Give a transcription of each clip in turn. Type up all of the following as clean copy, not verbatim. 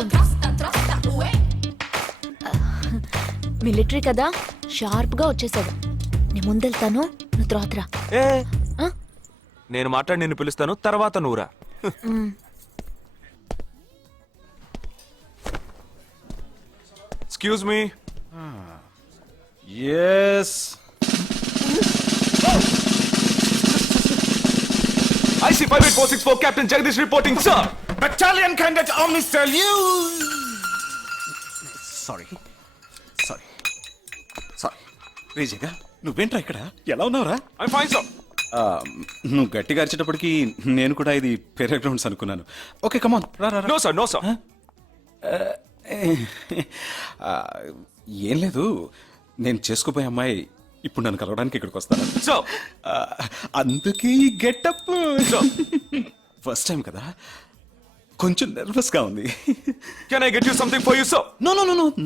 కూర్చోండి. మిలిటరీ కదా, షార్ప్ గా వచ్చేసాడు. నేను ముందెళ్తాను, నువ్వు తర్వాత రా. ఏ ఆ? నేను మాట్లాడి నిన్ను పిలుస్తాను, తర్వాత నువ్వురా. Excuse me. Yes. IC 58464 Captain Jagdish reporting, sir. Battalion Cadet Omni salute. Sorry. రేజేగా నువ్వేంట్రా ఇక్కడ? ఎలా ఉన్నావురా? I'm fine, sir. నువ్వు గట్టిగా అరిచేటప్పటికి నేను కూడా ఇది పేరే గ్రౌండ్స్ అనుకున్నాను. ఓకే కమాన్ రా రా రా. No, sir. No, sir. ఏం లేదు, నేను చేసుకోపోయే అమ్మాయి ఇప్పుడు నన్ను కలవడానికి ఇక్కడికి వస్తాను. Sir. అందుకే ఈ గెటప్. ఫస్ట్ టైం కదా, కొంచెం నర్వస్ గా ఉంది. Can I get you something for you, sir? No,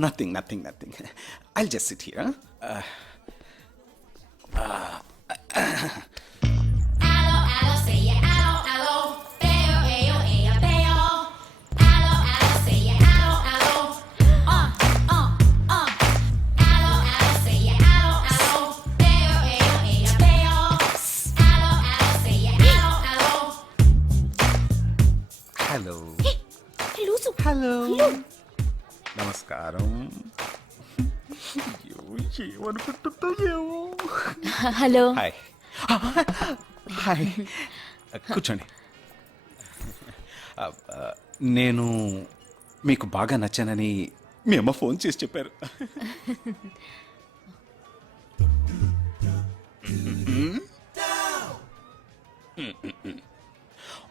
nothing. I'll just sit here. Allo, say yeah, allo, peo, ayo, peo. Allo, say yeah, allo. Allo, say yeah, allo, peo, ayo, peo. Allo, say yeah, allo. Hello loose. Hello నమస్కారం. ఏమనుకుంటుందో ఏమో. Hello. Hi కూర్చోండి. నేను మీకు బాగా నచ్చానని మీ అమ్మ phone చేసి చెప్పారు.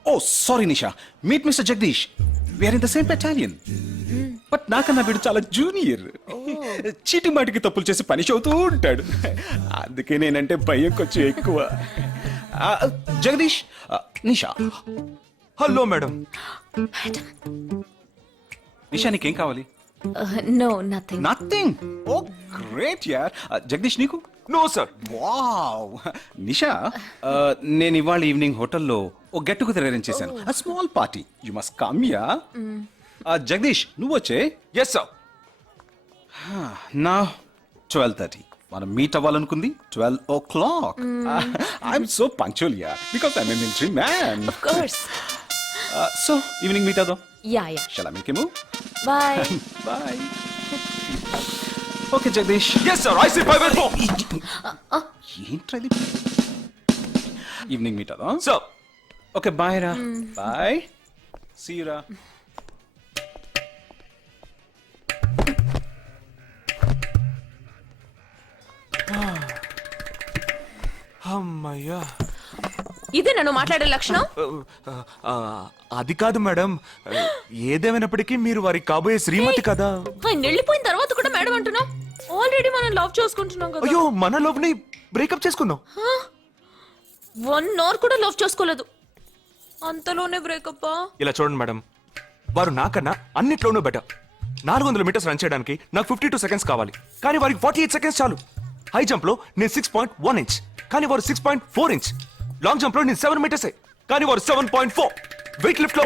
Oh sorry Nisha, meet mister Jagdish. We're in the same battalion. But నాకన్నా వీడు చాలా జూనియర్. చీటి మాటికి తప్పులు చేసి పని అవుతూ ఉంటాడు. అందుకే నేనంటే భయం కొంచెం ఎక్కువ. జగదీష్, నిషా. Hello madam. నిషా నీకేం కావాలి? No, nothing. Nothing. Oh great యార్. జగదీష్ నీకు? No, sir. వావ్. నిషా, నేను ఇవాళ ఈవినింగ్ హోటల్లో ఓ గెట్ టుగెదర్ అరేంజ్ చేశాను. Small party. You must come yeah. Jagdish నువ్వు వచ్చే. Yes, sir. నా 12:30 మనం మీట్ అవ్వాలనుకుంది 12 o'clock. I'm so punctual yeah, because I'm a military man. Of course. So evening meet అవుదాం. Yeah. Shall I make you move? Bye. Bye. Okay Jagdish. Yes, sir. IC 584. ఏంట్రా ఇది? Evening meet అవుదాం. Sir. Okay bye రా. Bye. See రా. అమ్మయ్యా. ఇదే నన్ను మాట్లాడే లక్షణం. అది కాదు మేడం, ఏదేమైనప్పటికీ మీరు వారి కాబోయే శ్రీమతి కదా. ఆయన వెళ్ళిపోయిన తర్వాత కూడా మేడం అంటున్నావు. ఆల్రెడీ మనం లవ్ చేసుకుంటున్నాం కదా. అయ్యో, మన లవ్ ని బ్రేకప్ చేసుకున్నాం. 1 hour కూడా లవ్ చేసుకోలేదు, అంతలోనే బ్రేకప్. ఇలా చూడండి మేడం, వారు నాకన్నా అన్నిట్లోనూ బెటర్. 400 మీటర్స్ రన్ చేయడానికి నాకు 52 seconds కావాలి, కానీ వారికి 48 seconds చాలు. హై జంప్ లో నేను 6.1 inch, కానీ వారు 6.4 inch. లాంగ్ జంప్ లో నేను 7 meters, కానీ వారు 7.4. వెయిట్ లిఫ్ట్ లో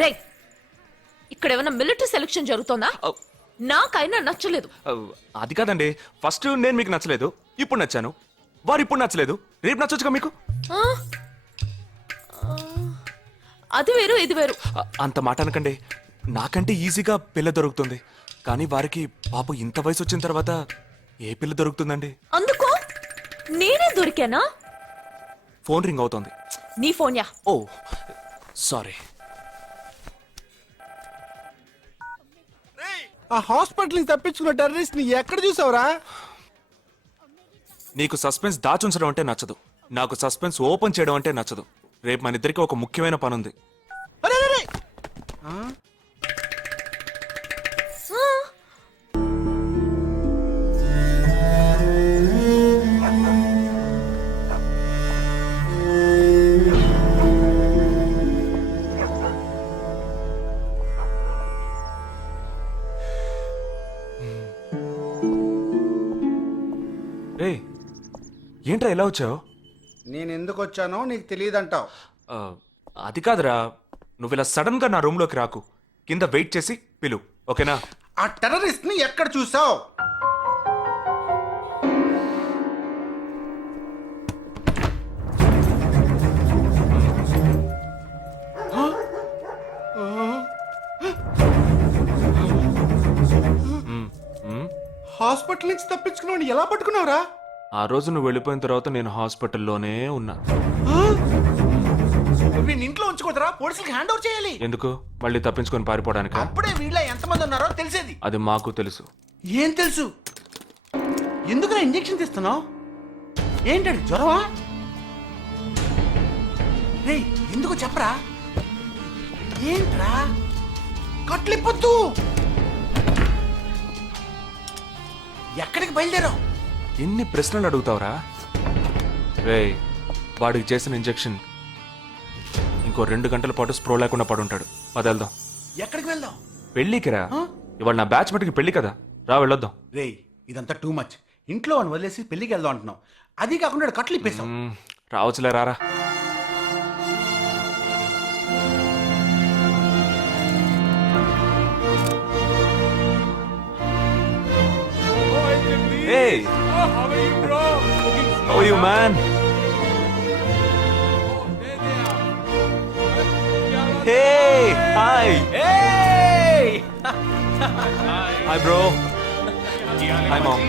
ఇక్కడ ఏమైనా మిలిటరీ సెలక్షన్ జరుగుతుందా? నాకైనా నచ్చలేదు. అది కాదండి, ఫస్ట్ నేను మీకు నచ్చలేదు, ఇప్పుడు నచ్చాను. వారు ఇప్పుడు నచ్చలేదు, రేపు నచ్చొచ్చుగా మీకు. అది వేరు, ఇది వేరు. అంత మాట అనకండి, నాకంటే ఈజీగా పిల్ల దొరుకుతుంది, కానీ వారికి పాపం ఇంత వయసు వచ్చిన తర్వాత ఏ పిల్ల దొరుకుతుందండి? అందుకో నేనే దొరికానా? ఫోన్ రింగ్ అవుతోంది. నీ ఫోన్ యా. ఓ సారీ. ఆ హాస్పిటల్ తప్పించుకున్న టెర్రరిస్ట్ ని ఎక్కడ చూసావురా? నీకు సస్పెన్స్ దాచుంచడం అంటే నచ్చదు, నాకు సస్పెన్స్ ఓపెన్ చేయడం అంటే నచ్చదు. రేపు మన ఇద్దరికి ఒక ముఖ్యమైన పని ఉంది. ఏంట్రా ఎలా వచ్చావు? నేను ఎందుకు వచ్చానో నీకు తెలియదంటావు. అది కాదురా, నువ్వు ఇలా సడన్ గా నా రూమ్ లోకి రాకు, కింద వెయిట్ చేసి పిలు, ఓకేనా? ఆ టెర్రరిస్ట్ ని ఎక్కడ చూసావు? హాస్పిటల్ నుంచి తప్పించుకున్నావు ఎలా పట్టుకున్నావురా? ఆ రోజు నువ్వు వెళ్ళిపోయిన తర్వాత నేను హాస్పిటల్లోనే ఉన్నా. వీడిని ఇంట్లో ఉంచుకోదరా, పోలీసులకు హ్యాండ్ ఓవర్ చేయాలి. ఎందుకు? మళ్ళీ తప్పించుకొని పారిపోవడానికి? అప్పుడే వీళ్ళ ఎంతమంది ఉన్నారో తెలిసేది. అది మాకు తెలుసు. ఏం తెలుసు? ఎందుకురా ఇంజెక్షన్ తీస్తున్నావు? ఏంటండి జ్వరమా? రేయ్ ఎందుకు చెప్పరా? ఏంట్రా కట్లిప్పొద్దు. ఎక్కడికి బయలుదేరావు? ఎన్ని ప్రశ్నలు అడుగుతావురా? రేయ్, వాడికి చేసిన ఇంజెక్షన్ ఇంకో 2 గంటల పాటు స్ప్రో లేకుండా పడుంటాడు. పదెళ్దాం. ఎక్కడికి వెళ్దాం? పెళ్ళికి రా. ఇవాళ నా బ్యాచ్ మటుకి పెళ్లి కదా, రా వెళ్ళొద్దాం. రేయ్ ఇదంతా టూ మచ్. ఇంట్లో అని వదిలేసి పెళ్లికి వెళ్దాం అంటున్నావు. అది కాకుండా కట్లు ఇప్పేసావు. రావచ్చులే, రారా. Hey! How are you, man? Hey! Hi! Hey! Hi, bro. Hi, mom.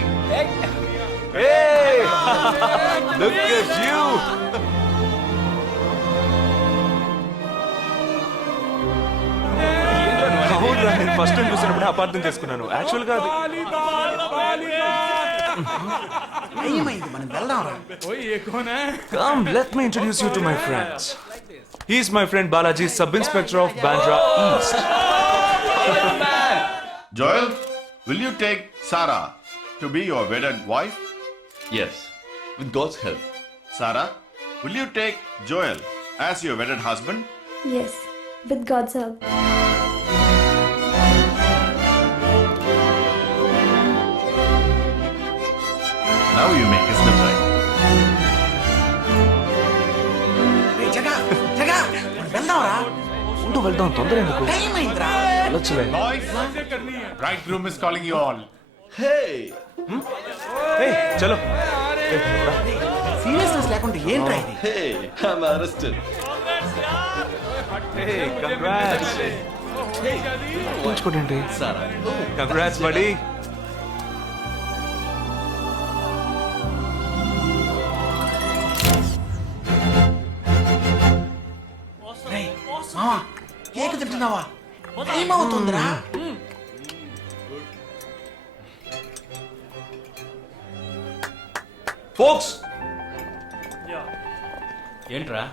Hey! Look at you! అవునురా, నేను ఫస్ట్ టైం చూసినప్పుడు అపార్థం చేసుకున్నాను. యాక్చువల్ గా అది ఏమైంది? మనం వెళ్దాం రా. Come, let me introduce you to my friends. He's my friend Balaji, Sub-Inspector of Bandra East. Joel, will you take Sarah to be your wedded wife? Yes, with God's help. Sarah, will you take Joel as your wedded husband? Yes, with God's help. Now you may kiss them right. రేయ్ జగా జగా మనం వెళ్దాం రా. ఉండు, వెళ్దాం. తొందర ఎందుకు? Time అయిందిరా. వెళ్ళొచ్చులే. Boys, bridegroom is calling you all. Hey! Hey, చలో. సీరియస్నెస్ లేకుండా ఏంట్రా ఇది? Hey, I'm arrested. Hey, congrats. ఉంచుకోండి. Sarah. Congrats, buddy. రేయ్ మావా కేక్ తింటున్నావా? టైం అవుతుందిరా. Folks, ఏంట్రా?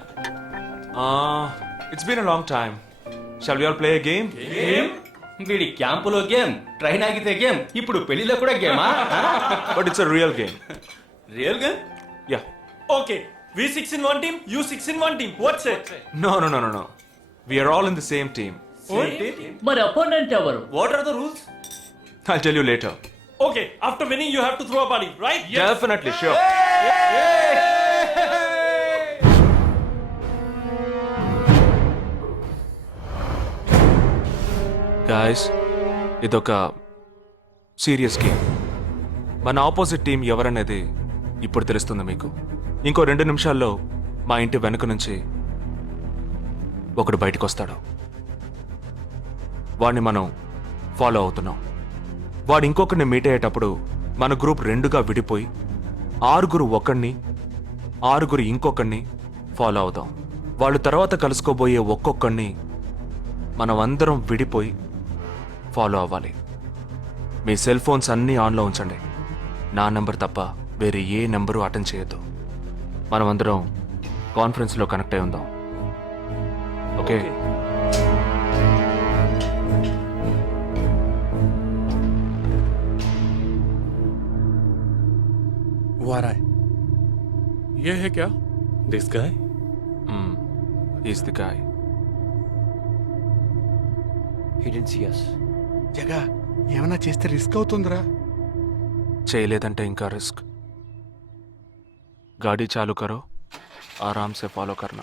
it's been a long time. Shall we all play a game? వీడి క్యాంపులో గేమ్, ట్రైన్ ఆగితే గేమ్, ఇప్పుడు పెళ్లిలో కూడా గేమా? But it's a real game. Real game? Yeah. Okay, we 6 in one team, you 6 in one team. What's it? No. We are all in the same team. మరి opponent ఎవరు? What are the rules? I'll tell you later. Okay, after winning you have to throw a party, right? Definitely, sure. Guys, ఇదొక serious game. మన opposite team ఎవరనేది ఇప్పుడు తెలుస్తుంది మీకు. ఇంకో 2 నిమిషాల్లో మా ఇంటి వెనుక నుంచి ఒకడు బయటకు వస్తాడు. వాడిని మనం ఫాలో అవుతున్నాం. వాడు ఇంకొకరిని మీట్ అయ్యేటప్పుడు మన గ్రూప్ 2గా విడిపోయి 6 ఒకడిని 6 ఇంకొకరిని ఫాలో అవుదాం. వాళ్ళు తర్వాత కలుసుకోబోయే ఒక్కొక్కడిని మనం అందరం విడిపోయి ఫాలో అవ్వాలి. మీ సెల్ ఫోన్స్ అన్నీ ఆన్లో ఉంచండి. నా నెంబర్ తప్ప వేరే ఏ నెంబరు అటెండ్ చేయొద్దు. మనం అందరం కాన్ఫరెన్స్లో కనెక్ట్ అయి ఉందాం. ఓకే? Who are I? ये है क्या? This guy? He's the guy. He didn't see us. జగా ఏమైనా చేస్తే రిస్క్ అవుతుందిరా. చేయలేదంటే ఇంకా రిస్క్. गाड़ी चालू करो, आराम से फॉलो करना.